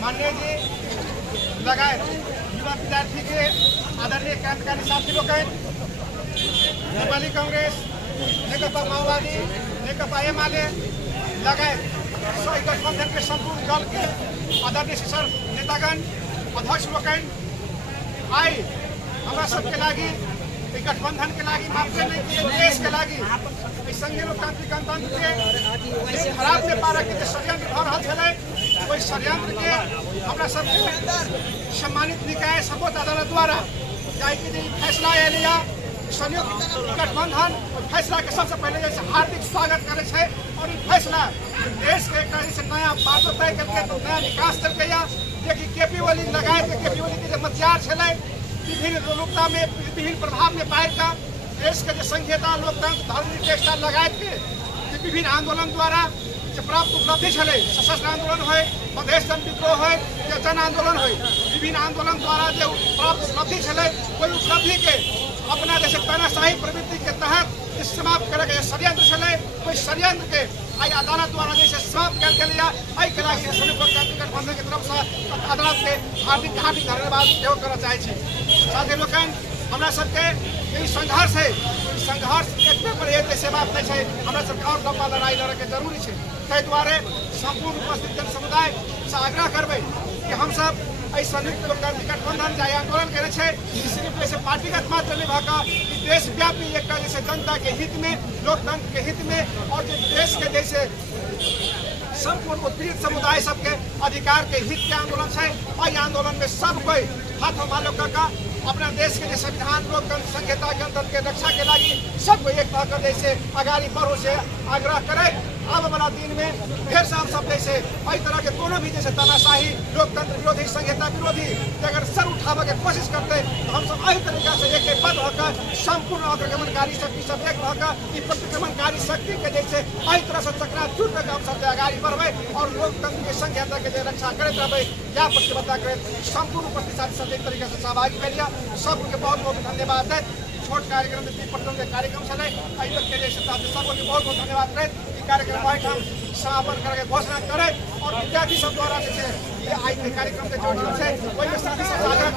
माननीय जी लगायत युवा विद्यार्थी के आदरणीय क्रांतिकारी साथी लोग नेपाली कांग्रेस, नेकपा माओवादी, नेकपा एमाले लगायत सही गठबंधन के संपूर्ण दल के आदरणीय शीर्ष नेतागण, अध्यक्ष लोग आई हमारा सबके लागी गठबंधन के लागी मात्र नहीं किए, देश के लागी संघीय लोकतांत्रिक गणतंत्र के खराब व्यापार के षड्यंत्र भ रहा है, कोई षड्यंत्र के हमरा सबके सम्मानित निकाय सर्वोच्च अदालत द्वारा फैसला लिया संयुक्त गठबंधन फैसला के सबसे पहले जैसे हार्दिक स्वागत करे छे और फैसला देश के एक नया बात तय करके नया विकास करके देखिए केपी ओली लगाए के केपी ओली के मतियार छे विभिन्न लोकता में विभिन्न प्रभाव में पाए का देश के जो संघीयता लोकतंत्र धर्म निरपेक्षता लगाए के विभिन्न आंदोलन द्वारा प्राप्त उपलब्धि छे सशस्त्र आंदोलन हो, मधेश जन विद्रोह हो या जन आंदोलन हो, विभिन्न आंदोलन द्वारा जो प्राप्त उपलब्धि छे कोई उपलब्धि के अपना जैसे तानाशाही प्रवृत्ति के तहत समाप्त करे के षड्यंत्र छे, कोई षड्यंत्र के आई अदालत द्वारा जैसे समाप्त कर लिया गठबंधन की तरफ से अदालत के हार्दिक हार्दिक धन्यवाद देव करना चाहे साथी लोग हमरा सबके संघर्ष है, संघर्ष एक पर एक जैसे बात नहीं है, हमरा सबके और लंबा लड़ाई लड़े के जरूरी है। ताहि द्वारे संपूर्ण उपस्थित जन समुदाय से आग्रह करबे कि हम सब संयुक्त लोकतांत्रिक गठबंधन चाहे आंदोलन करे सिर्फ जैसे पार्टीगत मात्र नहीं भागा देशव्यापी एक जैसे जनता के हित में, लोकतंत्र के हित में और जो देश के जैसे संपूर्ण उत्पीड़ित समुदाय सबके अधिकार के हित के आंदोलन है। और आंदोलन में सब कोई हाथ मालो का अपना देश के संविधान लोकतंत्र संहिता गणतंत्र के रक्षा के लगी सबको एक कर जैसे अगाड़ी बढ़ो से आग्रह करे। आने वाला दिन में फिर से हम सब जैसे कई तरह के कोनो भी जैसे तानाशाही लोकतंत्र विरोधी संहिता विरोधी अगर सर उठावे के कोशिश करते तो हम सब यही तरीका से एक बद होकर संपूर्ण अग्रगमनकारी शक्ति सब एक होकर प्रतिक्रमणकारी शक्ति के जैसे कई तरह से चक्राचूर करके हम सब आगे बढ़े और लोकतंत्र के संहिता के रक्षा करते रहे या प्रतिबद्धता करे। संपूर्ण उपस्थित सब एक तरीके से सहभागी करिए। सबके बहुत बहुत धन्यवाद है। छोट कार्यक्रम पटन के कार्यक्रम चले अभी तक के जैसे सबको बहुत बहुत धन्यवाद करें। कार्यक्रम हम समापन करके घोषणा करें और विद्यार्थी सब द्वारा जैसे ये आज के कार्यक्रम के जोड़ना है वही साथी सहभागी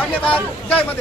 धन्यवाद। जय मंदिर।